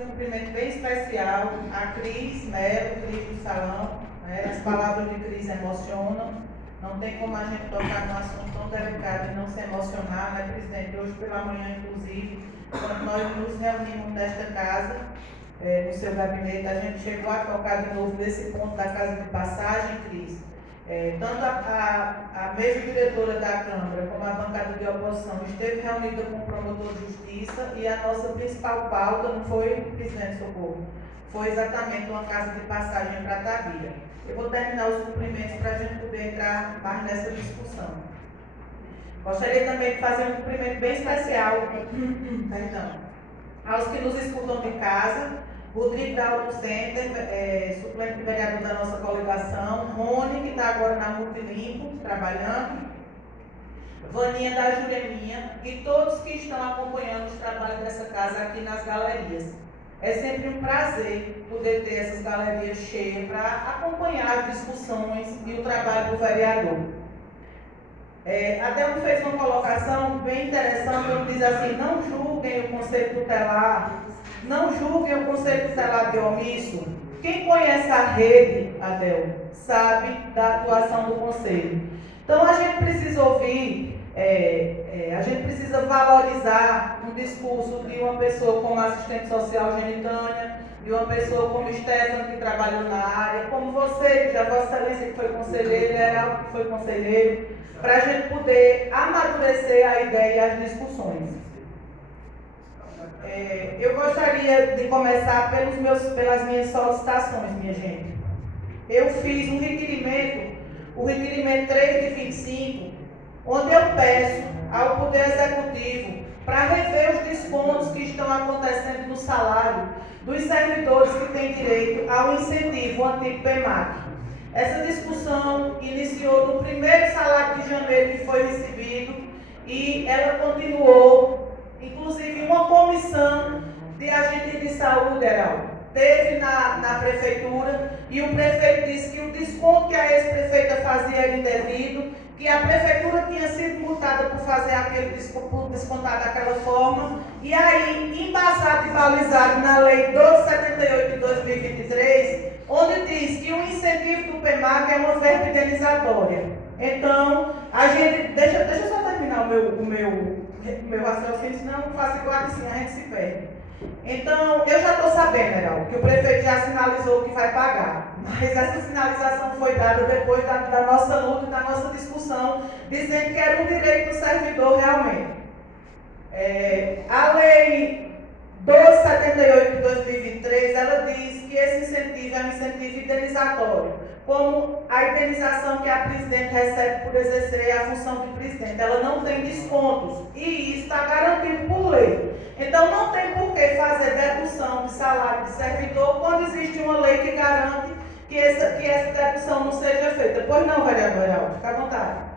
um cumprimento bem especial à Cris Melo, Cris do Salão. As palavras de Cris emocionam. Não tem como a gente tocar num assunto tão delicado e não se emocionar, né, presidente? Hoje pela manhã, inclusive, quando nós nos reunimos nesta casa, no seu gabinete, a gente chegou a tocar de novo nesse ponto da casa de passagem, Cris. Tanto a mesma diretora da Câmara como a bancada de oposição esteve reunida com o promotor de justiça e a nossa principal pauta não foi, presidente Socorro, foi exatamente uma casa de passagem para Tavira. Eu vou terminar os cumprimentos para a gente poder entrar mais nessa discussão. Gostaria também de fazer um cumprimento bem especial aos que nos escutam de casa. Rodrigo da Auto Center, suplente de vereador da nossa coligação, Rony, que está agora na Multilimpo, trabalhando, Vaninha da Jureminha e todos que estão acompanhando os trabalhos dessa casa aqui nas galerias. É sempre um prazer poder ter essas galerias cheias para acompanhar as discussões e o trabalho do vereador. Adelmo fez uma colocação bem interessante, ele diz assim: não julguem o Conselho Tutelar, não julguem o Conselho Tutelar de omisso. Quem conhece a rede, Adelmo, sabe da atuação do Conselho. Então a gente precisa ouvir, a gente precisa valorizar um discurso de uma pessoa como assistente social Genitânia, de uma pessoa como Stefano, que trabalhou na área, como você, que já Vossa Excelência, que foi conselheiro, Heraldo, que foi conselheiro, para a gente poder amadurecer a ideia e as discussões. Eu gostaria de começar pelas minhas solicitações, minha gente. Eu fiz um requerimento, o requerimento 3 de 25, onde eu peço ao Poder Executivo para rever os descontos que estão acontecendo no salário dos servidores que têm direito ao incentivo, o antigo PEMAC. Essa discussão iniciou no primeiro salário de janeiro que foi recebido e ela continuou, inclusive uma comissão de agentes de saúde, Heraldo, teve na prefeitura e o prefeito disse que o desconto que a ex-prefeita fazia era indevido, que a prefeitura tinha sido multada por fazer aquele descontar daquela forma, e aí, embasado e balizado na Lei 1278 de 2023, onde diz que o incentivo do PEMAC é uma verba indenizatória. Então, a gente, deixa eu só terminar o meu raciocínio, senão eu faço igual assim, a gente se perde. Então, eu já estou sabendo, Heraldo, que o prefeito já sinalizou que vai pagar, mas essa sinalização foi dada depois da nossa luta e da nossa discussão, dizendo que era um direito do servidor realmente. A Lei 1278 de 2023, ela diz que esse incentivo é um incentivo indenizatório, como a indenização que a presidente recebe por exercer a função de presidente. Ela não tem descontos e isso está garantido por lei. Então não tem por que fazer dedução de salário de servidor quando existe uma lei que garante que essa dedução não seja feita. Pois não, vereador Heraldo, fica à vontade.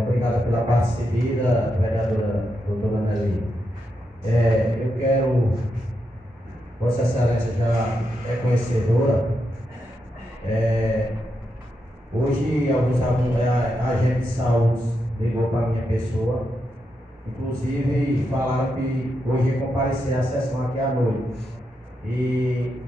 Obrigado pela parte cedida, vereadora doutora Nelly. Eu quero, Vossa Excelência já é conhecedora, hoje alguns agentes de saúde ligou para a minha pessoa, inclusive falaram que hoje ia comparecer à sessão aqui à noite. E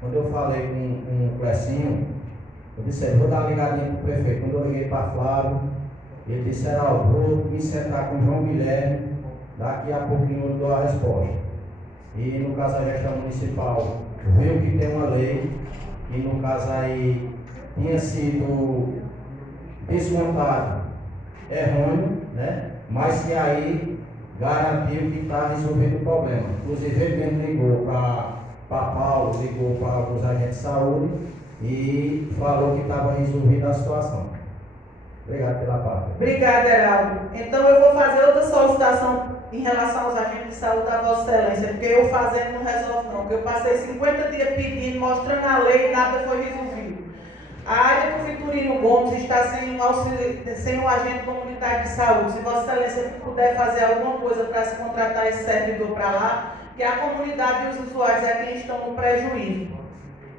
quando eu falei com o Clecinho, eu disse: vou dar uma ligadinha para o prefeito. Quando eu liguei para Flávio, ele disse: vou me sentar com o João Guilherme, daqui a pouquinho eu dou a resposta. E no caso a gestão municipal viu que tem uma lei, e no caso aí tinha sido descontado errôneo, né? Mas que aí garantiu que está resolvendo o problema. Inclusive ele mesmo ligou para Paulo, ligou para os agentes de saúde e falou que estava resolvida a situação. Obrigado pela parte. Obrigada, Heraldo. Então eu vou fazer outra solicitação em relação aos agentes de saúde da Vossa Excelência, porque eu fazendo não resolve não, porque eu passei 50 dias pedindo, mostrando a lei e nada foi resolvido. A área do Vitorino Gomes está sem um agente comunitário de saúde. Se Vossa Excelência puder fazer alguma coisa para se contratar esse servidor para lá, que a comunidade e os usuários é quem estão no prejuízo.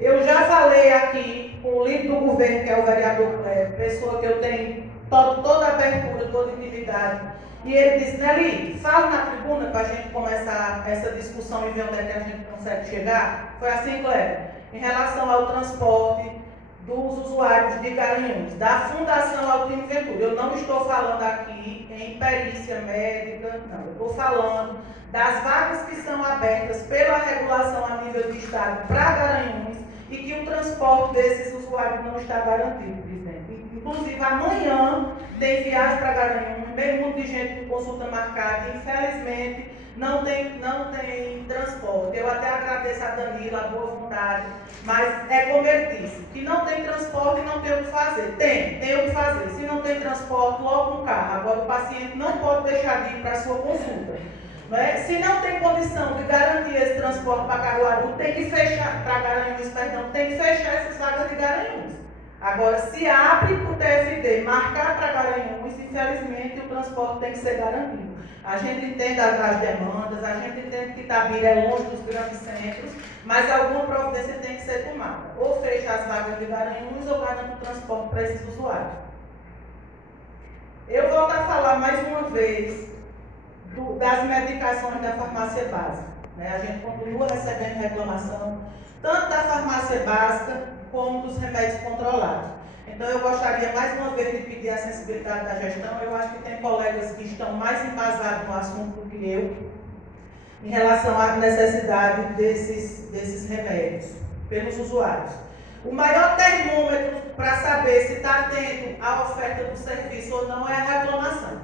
Eu já falei aqui com o líder do governo, que é o vereador Cléber, pessoa que eu tenho toda a abertura, toda a intimidade, E ele disse, Nelly, fala na tribuna para a gente começar essa discussão e ver onde é que a gente consegue chegar. Foi assim, Cléber, em relação ao transporte dos usuários de Garanhuns, da Fundação Altino Ventura. Eu não estou falando aqui em perícia médica, não. Eu estou falando das vagas que são abertas pela regulação a nível de Estado para Garanhuns e que o transporte desses usuários não está garantido, presidente. Inclusive, amanhã tem viagem para Garanhuns, meio mundo de gente com consulta marcada, e, infelizmente, não tem transporte. Eu até agradeço a Danila, a boa vontade, mas é como ele disse, que não tem transporte e não tem o que fazer. Tem o que fazer. Se não tem transporte, logo um carro. Agora o paciente não pode deixar de ir para a sua consulta. Não é? Se não tem condição de garantir esse transporte para Caruaru, tem que fechar, para Garanhuns, perdão, tem que fechar essas vagas de Garanhuns. Agora, se abre para o TFD marcar para Garanhuns, infelizmente o transporte tem que ser garantido. A gente entende as demandas, a gente entende que Itabira é longe dos grandes centros, mas alguma providência tem que ser tomada. Ou fecha as vagas de Garanhuns ou garante o transporte para esses usuários. Eu volto a falar mais uma vez das medicações da farmácia básica. Né? A gente continua recebendo reclamação, tanto da farmácia básica como dos remédios controlados. Então, eu gostaria mais uma vez de pedir a sensibilidade da gestão. Eu acho que tem colegas que estão mais embasados no assunto do que eu, em relação à necessidade desses remédios pelos usuários. O maior termômetro para saber se está tendo a oferta do serviço ou não é a reclamação.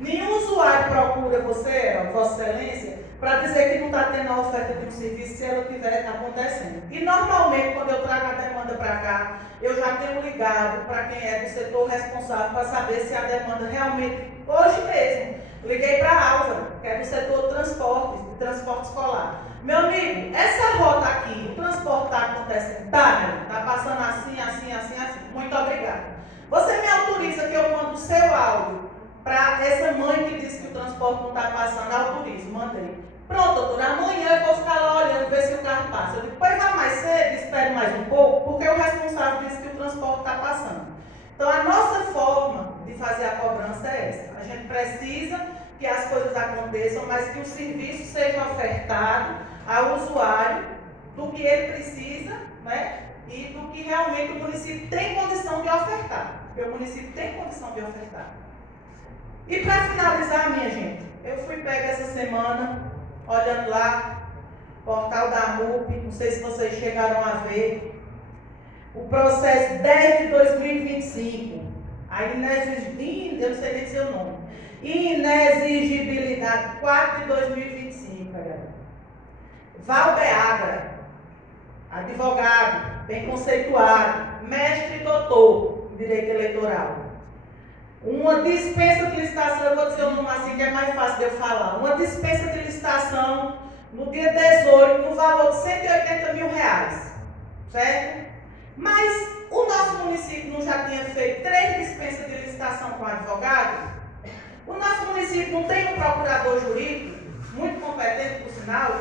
Nenhum usuário procura você, Vossa Excelência, para dizer que não está tendo a oferta de um serviço se ela estiver acontecendo. E normalmente, quando eu trago a demanda para cá, eu já tenho ligado para quem é do setor responsável para saber se a demanda realmente, hoje mesmo, liguei para a Álvaro, que é do setor de transporte escolar. Meu amigo, essa rota aqui, o transporte está acontecendo? Está, né? Está passando assim, assim, assim, assim. Muito obrigada. Você me autoriza que eu mando o seu áudio para essa mãe que disse que o transporte não está passando? Autorizo, mandei. Pronto, doutora, amanhã eu vou ficar lá olhando, ver se o carro passa. Eu digo, pois vai mais cedo, espere mais um pouco, porque o responsável disse que o transporte está passando. Então, a nossa forma de fazer a cobrança é essa. A gente precisa que as coisas aconteçam, mas que o serviço seja ofertado ao usuário do que ele precisa, né? E do que realmente o município tem condição de ofertar. Porque o município tem condição de ofertar. E para finalizar, minha gente, eu fui pega essa semana, olhando lá, portal da AMUP, não sei se vocês chegaram a ver, o processo 10 de 2025, a eu não sei nem dizer o nome, inexigibilidade 4 de 2025, galera. Valbeagra, advogado, bem conceituado, mestre e doutor em direito eleitoral. Uma dispensa de licitação, eu vou dizer o nome assim que é mais fácil de eu falar. Uma dispensa de licitação no dia 18, no valor de R$180 mil, certo? Mas o nosso município não já tinha feito 3 dispensas de licitação com advogado? O nosso município não tem um procurador jurídico, muito competente por sinal?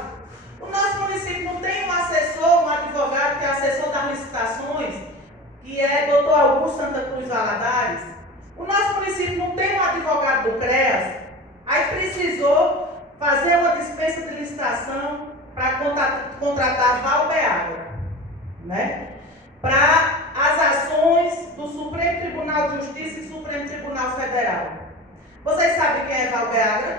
O nosso município não tem um assessor, um advogado que é assessor das licitações, que é Dr. Augusto Santa Cruz Valadares? O nosso município não tem um advogado do CREAS, aí precisou fazer uma dispensa de licitação para contratar Valbeagra, né? Para as ações do Supremo Tribunal de Justiça e Supremo Tribunal Federal. Vocês sabem quem é Valbeagra?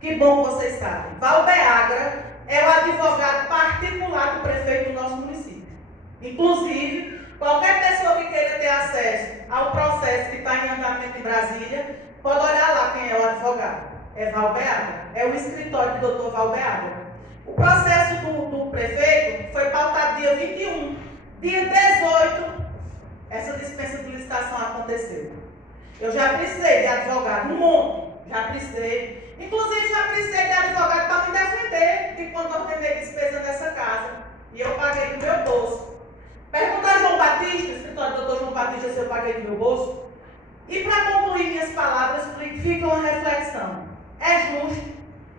Que bom que vocês sabem. Valbeagra é o advogado particular do prefeito do nosso município. Inclusive, qualquer pessoa que queira ter acesso ao processo que está em andamento em Brasília, pode olhar lá quem é o advogado. É Valbeagra, é o escritório do doutor Valbeagra. O processo do prefeito foi pautado dia 21. Dia 18, essa dispensa de licitação aconteceu. Eu já precisei de advogado, um monte, já precisei. Inclusive, já precisei de advogado para me defender de quando ordenei despesa nessa casa. E eu paguei do meu bolso. Pergunta a João Batista, o escritório do doutor João Batista, se eu paguei do meu bolso. E para concluir minhas palavras, fica uma reflexão. É justo,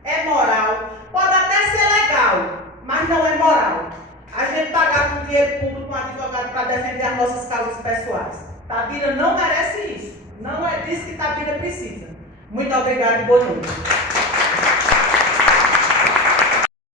é moral, pode até ser legal, mas não é moral. A gente pagar com dinheiro público um advogado para defender as nossas causas pessoais. Itabira não merece isso. Não é disso que Itabira precisa. Muito obrigada e boa noite.